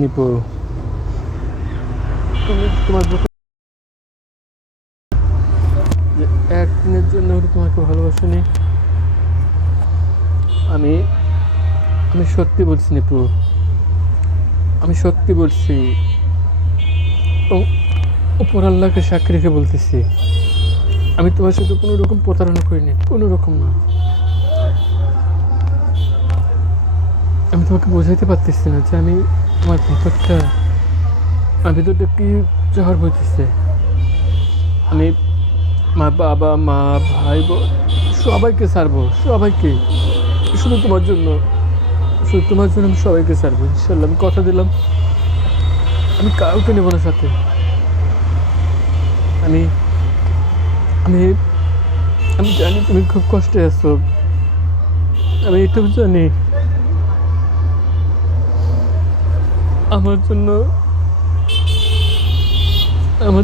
নিপু, তুমি তোমার বুকে যে একদিনের জন্য হলে তোমাকে ভালোবাসিনি। আমি আমি সত্যি বলছি নিপু, আমি সত্যি বলছি এবং উপর আল্লাহকে সাক্ষী রেখে বলতেছি, আমি তোমার সাথে কোনো রকম প্রতারণা করিনি, কোনো রকম না। আমি তোমাকে বোঝাইতে পারতেছি না যে আমি আমার ভিতরটা কি জহর বইতেছে। আমি বাবা মা ভাই বোন সবাইকে ছাড়বো, সবাইকে, শুধু তোমার জন্য, শুধু তোমার জন্য আমি সবাইকে ছাড়বো ইনশাল্লাহ। আমি কথা দিলাম, আমি কাউকে নেবো না সাথে। আমি আমি আমি জানি তুমি খুব কষ্টে আছো, আমি এটাও জানি আমার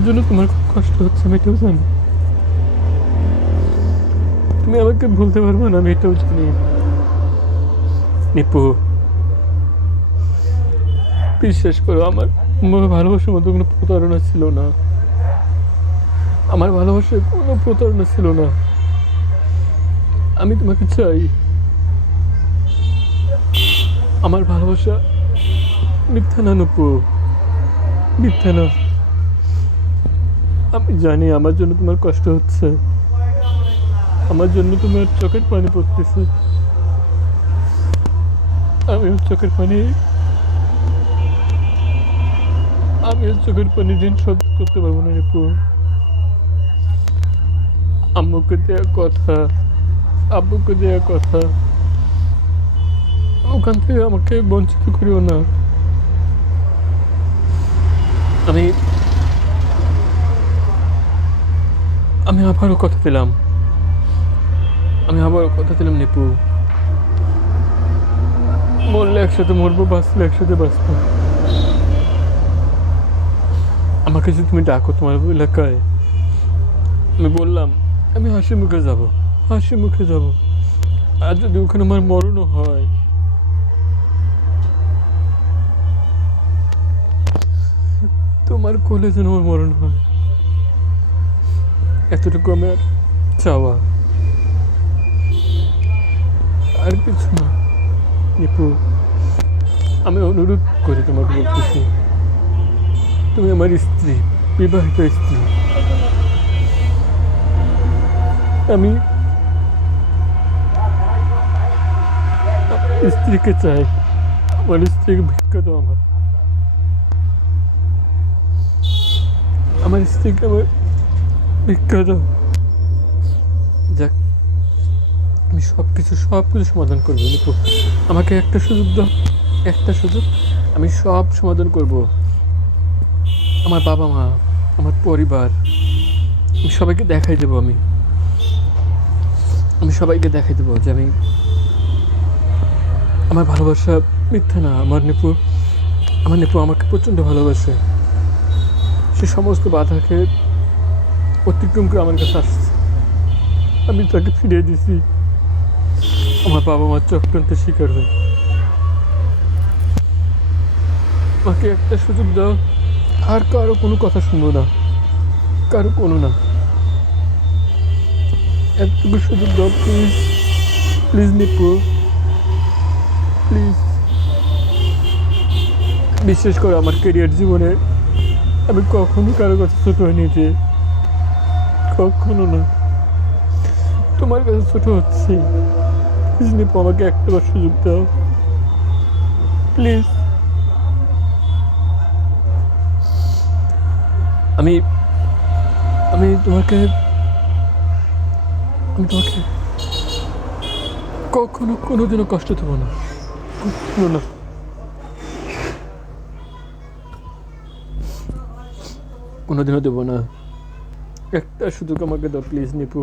জন্য তোমার খুব কষ্ট হচ্ছে, আমি এটাও জানি। তুমি আমাকে ভুলতে পারবো না, আমি এটাও জানি। নিপু, বিশ্বাস করো, আমার ভালোবাসার মতো কোনো প্রতারণা ছিল না। আমার ভালোবাসায় কোনো প্রতারণা ছিল না। আমি তোমাকে চাই। আমার ভালোবাসা মিথ্যা না নুপু, মিথ্যা না। আমি জানি আমার জন্য তোমার কষ্ট হচ্ছে, আমার জন্য তোমার চোখের পানি পড়তেছে। আমি চোখের পানি ঋণ শোধ করতে পারবো না নুপু। আম্মুকে দেওয়া কথা, আব্বুকে দেওয়া কথা, ওখান থেকে আমাকে বঞ্চিত করিও না। আমি আমি আবারও কথা দিলাম, নিপু, মরলে একসাথে মরবো, বাঁচলে একসাথে বাঁচবো। আমাকে যদি তুমি ডাকো তোমার এলাকায়, আমি বললাম আমি হাসি মুখে যাব। আর যদি ওখানে আমার মরণও হয়, তোমার কোলে যেন আমার মরণ হয়, এতটুকু আমার চাওয়া, আর কিছু না। নিপু, আমি অনুরোধ করি তোমাকে বলতেছি, তুমি আমার স্ত্রী, বিবাহিত স্ত্রী। আমি স্ত্রীকে চাই, আমার স্ত্রীকে ভিক্ষা দাও, আমার স্ত্রীকে আমার ভিক্ষা দাও। যাক, আমি সব কিছু সমাধান করবো নিপু, আমাকে একটা সুযোগ দাও, একটা সুযোগ, আমি সব সমাধান করব। আমার বাবা মা, আমার পরিবার, আমি সবাইকে দেখাই দেবো। আমি সবাইকে দেখাই দেবো যে আমার ভালোবাসা মিথ্যা না। আমার নিপু আমাকে প্রচণ্ড ভালোবাসে। সে সমস্ত বাধাকে অতিক্রম করে আমার কাছে আসছে, আমি তাকে ফিরিয়ে দিছি আমার বাবা মার চক্রান্তের শিকার হয়ে। আমাকে একটা সুযোগ দাও, আর কারো কোনো কথা শুনবো না, কারো কোনো না, এতটুকু সুযোগ দাও প্লিজ, প্লিজ নিপু, প্লিজ। বিশেষ করে আমার কেরিয়ার জীবনে আমি কখনো কারো কাছে ছোট হয়নি, যে কখনো না, তোমার কাছে ছোট হচ্ছে। প্লিজ নিপু, আমাকে একটাবার সুযোগ দাও প্লিজ। আমি আমি তোমাকে কখনো কোনোদিনও কষ্ট দেবো না, কখনো না, কোনোদিনও দেবো না। একটা সুযোগ আমাকে দাও প্লিজ নিপু।